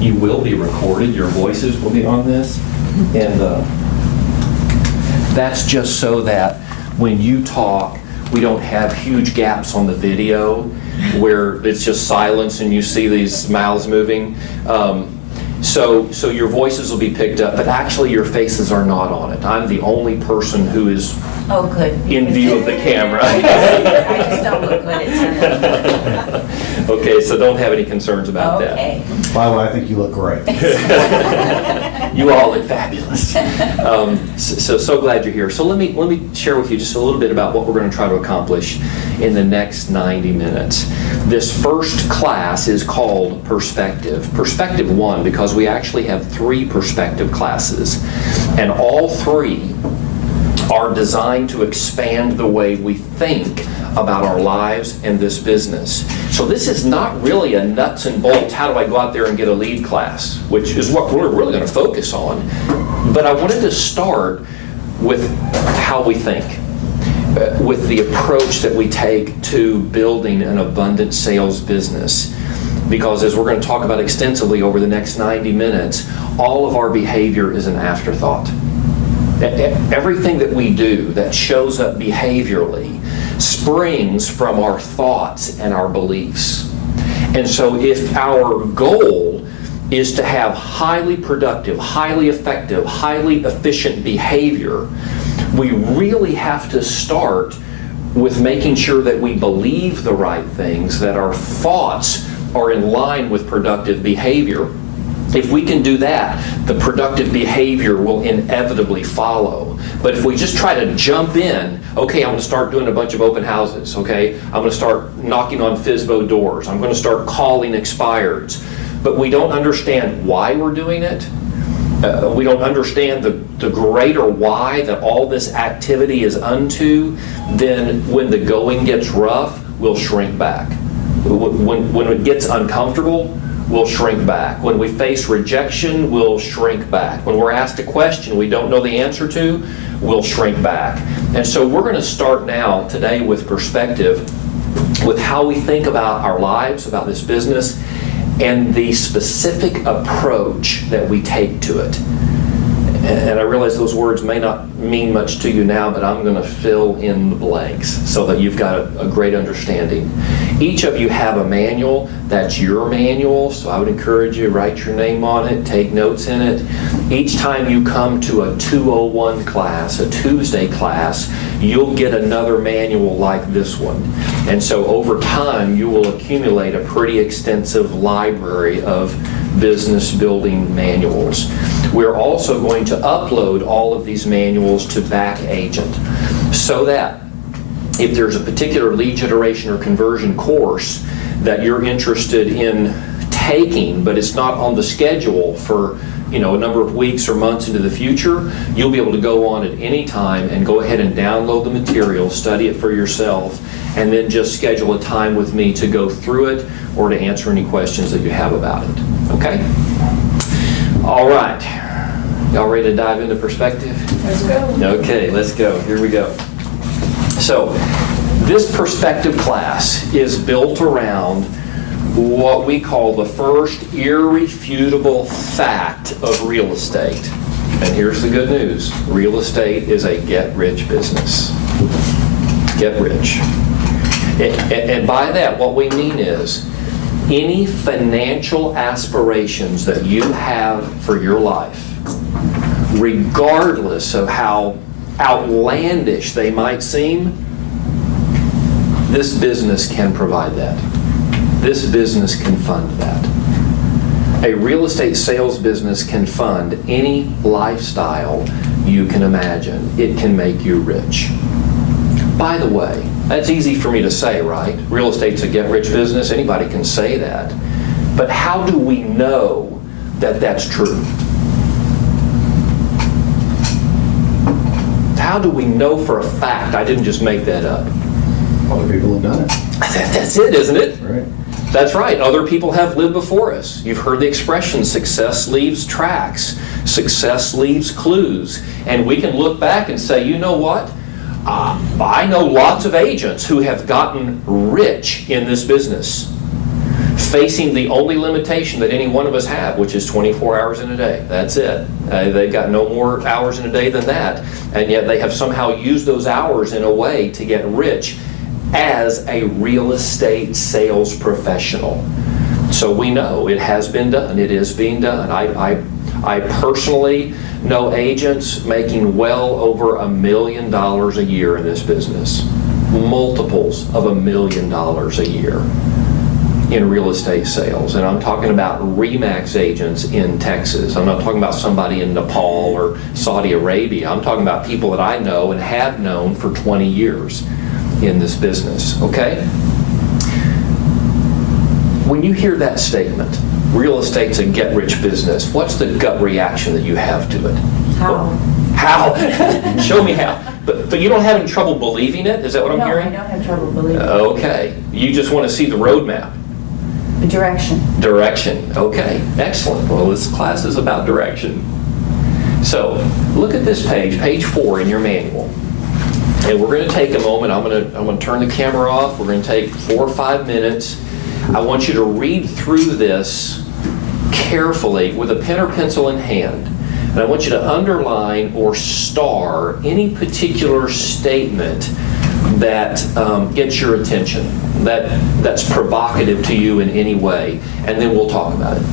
You will be recorded. Your voices will be on this. And that's just so that when you talk, we don't have huge gaps on the video where it's just silence and you see these mouths moving. So your voices will be picked up, but actually your faces are not on it. I'm the only person who is Oh, good. in view of the camera. I just don't look good at something. Okay, so don't have any concerns about Okay. By the way, I think you look great. that. You all look fabulous. So glad you're here. So let me share with you just a little bit about what we're going to try to accomplish in the next 90 minutes. This first class is called Perspective. Perspective 1, because we actually have 3 perspective classes, and all 3 are designed to expand the way we think about our lives and this business. So this is not really a nuts and bolts, how do I go out there and get a lead class, which is what we're really going to focus on. But I wanted to start with how we think, with the approach that we take to building an abundant sales business. Because as we're going to talk about extensively over the next 90 minutes, all of our behavior is an afterthought. Everything that we do that shows up behaviorally springs from our thoughts and our beliefs. And so if our goal is to have highly productive, highly effective, highly efficient behavior, we really have to start with making sure that we believe the right things, that our thoughts are in line with productive behavior. If we can do that, the productive behavior will inevitably follow. But if we just try to jump in, okay, I'm going to start doing a bunch of open houses, okay? I'm going to start knocking on FSBO doors. I'm going to start calling expireds. But we don't understand why we're doing it. We don't understand the greater why that all this activity is unto, then when the going gets rough, we'll shrink back. When it gets uncomfortable, we'll shrink back. When we face rejection, we'll shrink back. When we're asked a question we don't know the answer to, we'll shrink back. And so we're going to start now today with perspective, with how we think about our lives, about this business, and the specific approach that we take to it. And I realize those words may not mean much to you now, but I'm going to fill in the blanks so that you've got a great understanding. Each of you have a manual. That's your manual, so I would encourage you to write your name on it, take notes in it. Each time you come to a 201 class, a Tuesday class, you'll get another manual like this one. And so over time, you will accumulate a pretty extensive library of business building manuals. We're also going to upload all of these manuals to BackAgent so that if there's a particular lead generation or conversion course that you're interested in taking, but it's not on the schedule for a number of weeks or months into the future, you'll be able to go on at any time and go ahead and download the material, study it for yourself, and then just schedule a time with me to go through it or to answer any questions that you have about it. Okay? All right. Y'all ready to dive into perspective? Let's go. Okay, let's go. Here we go. So, this perspective class is built around what we call the first irrefutable fact of real estate. And here's the good news. Real estate is a get-rich business. Get rich. And by that, what we mean is any financial aspirations that you have for your life, regardless of how outlandish they might seem, this business can provide that. This business can fund that. A real estate sales business can fund any lifestyle you can imagine. It can make you rich. By the way, that's easy for me to say, right? Real estate's a get-rich business. Anybody can say that. But how do we know that that's true? How do we know for a fact? I didn't just make that up. Other people have done it. That's it, isn't it? Right. That's right. Other people have lived before us. You've heard the expression, success leaves tracks. Success leaves clues. And we can look back and say, you know what? I know lots of agents who have gotten rich in this business. facing the only limitation that any one of us have, which is 24 hours in a day. That's it. They've got no more hours in a day than that, and yet they have somehow used those hours in a way to get rich as a real estate sales professional. So we know it has been done. It is being done. I personally know agents making well over $1 million a year in this business. Multiples of $1 million a year in real estate sales. And I'm talking about RE/MAX agents in Texas. I'm not talking about somebody in Nepal or Saudi Arabia. I'm talking about people that I know and have known for 20 years in this business, okay? When you hear that statement, real estate's a get-rich business, what's the gut reaction that you have to it? How? How? Show me how. But you don't have any trouble believing it? Is that what I'm No, hearing? I don't have trouble believing it. Okay. You just want to see the roadmap. The direction. Direction. Okay. Excellent. Well, this class is about direction. So look at this page, page 4 in your manual. And we're going to take a moment. I'm going to turn the camera off. We're going to take 4 or 5 minutes. I want you to read through this carefully with a pen or pencil in hand. And I want you to underline or star any particular statement that gets your attention, that's provocative to you in any way, and then we'll talk about it.